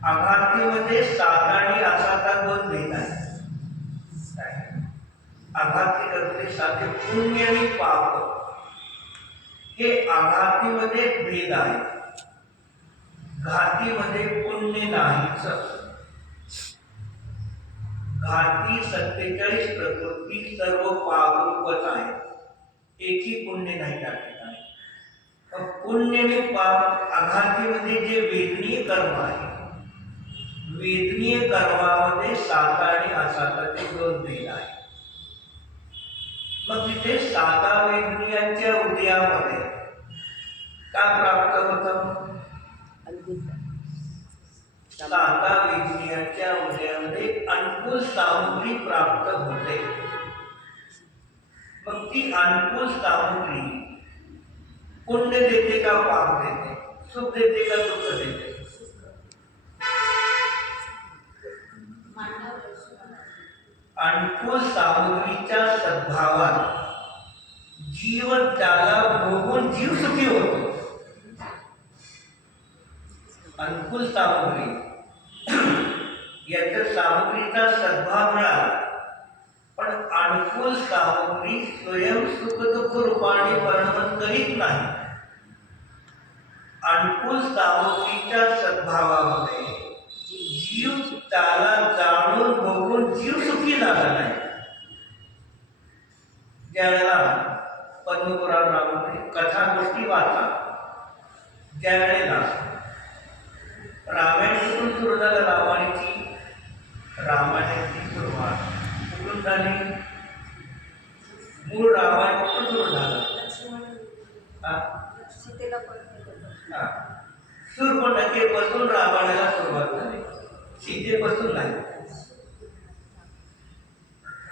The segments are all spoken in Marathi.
आघातीमध्ये सात आणि असाचा दोन भेद आहेत. आघाती करते साथे पुण्य आणि पाप हे आघातीमध्ये भेद आहे. घातीमध्ये पुण्य नाहीच. घाती 47 प्रकृती सर्व पापरूपच आहे. एकही पुण्य नाही त्या ठिकाणी. पुण्य आणि पाप आघातीमध्ये जे वेदनीय कर्म आहे, वेदनीय कर्मामध्ये साता आणि असाताचे दोन भेद आहे. मग तिथे साता वेदनीयांच्या उदयामध्ये का प्राप्त होतं? साता वेदनीयांच्या उदयामध्ये अनुकूल सामग्री प्राप्त होते. मग ती अनुकूल सामग्री पुण्य देते का पाप देते? सुख देते का दुःख देते? अनुकूल सामग्रीच्या सद्भावात जीव त्याला भोगून जीव सुखी होतो. अनुकूल सामग्री याच्या सामग्रीचा सद्भाव मिळाला, पण अनुकूल सामग्री स्वयं सुख दुःख रूपाने परिणमन करीत नाही. अनुकूल सामग्रीच्या सद्भावामध्ये जीव त्याला जाणून बघून जीव सुखी झाला नाही. ज्यावेळेला पद्मपुराण रामामध्ये कथा गोष्टी वाचा, ज्यावेळेला रामायण कुठून सुरू झालं? रामायणाची सुरुवात कुठून झाली? मूळ रामायण कुठून सुरू झालं? शूर्पणखेपासून रामायणाला सुरुवात झाली, सीतेपासून नाही.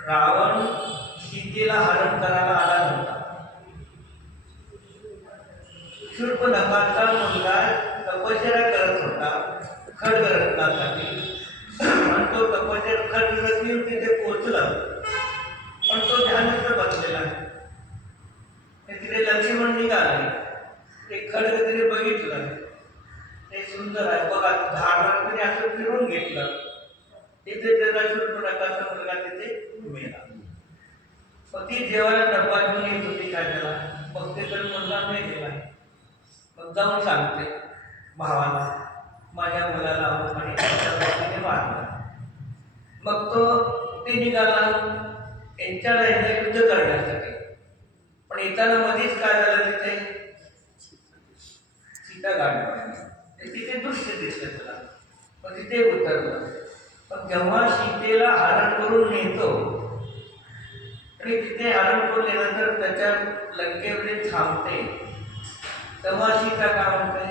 रावण सीतेला हरण करायला आला नव्हता. शूर्पणखाचा मुलगा तपश्चर्या करत होता खड्गरत्नासाठी, आणि तो तपश्चर्या खड्गरत्न येऊन तिथे पोहोचला, पण तो ध्यानाचा बसलेला आहे. तिथे लक्ष्मण निघाले, ते खड्ग तिने बघितलं, ते सुंदर आहे बघा, झाडावर तरी असं फिरून घेतलं, तिथे त्याचा शूर्पणखाचा मुलगा तिथे मेला. मग ती जेवायला डब्बा घेऊन येत होती काय त्याला, मग ते तर मुलगा नाही गेला. मग जाऊन सांगते भावाला, माझ्या मुलाला आणि मारलं. मग तो ते निघाला यांच्याला युद्ध करण्यासाठी, पण येताना मध्येच काय झालं, तिथे सीता गाडी तिथे दृश्य दिसलं त्याला, मग तिथे उतरलं. पण जेव्हा सीतेला हरण करून नेतो आणि तिथे हरण करून नेल्यानंतर त्याच्या लंकेमध्ये थांबते, तेव्हा सीता काय म्हणते,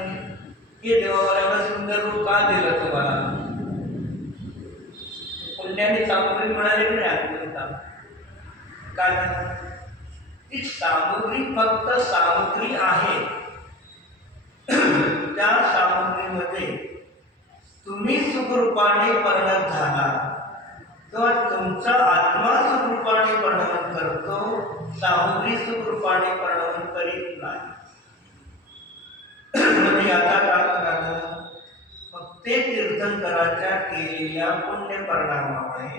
हे देवा मला एवढं सुंदर रूप का दिलं तुम्हाला? पुण्याने सामग्री मिळाली नाही आत्मनिता काय झालं? ती सामग्री फक्त सामग्री आहे. त्या सामग्रीमध्ये तुम्ही सुखरूपाने परिणत झाला तेव्हा तुमचा आत्मा सुखरूपाने परिणमन करतो, सामग्री सुखरूपाने परिणमन करीत नाही. म्हणजे आता काय झालं? मग ते तीर्थंकराच्या केलेल्या पुण्य परिणामामुळे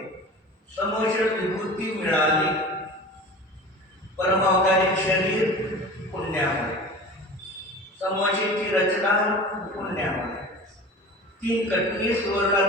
समोषण विभूती मिळाली. परमावतारिक शरीर पुण्यामुळे, समोषेची रचना पुण्यामुळे, 3 कटकी सुवर्ण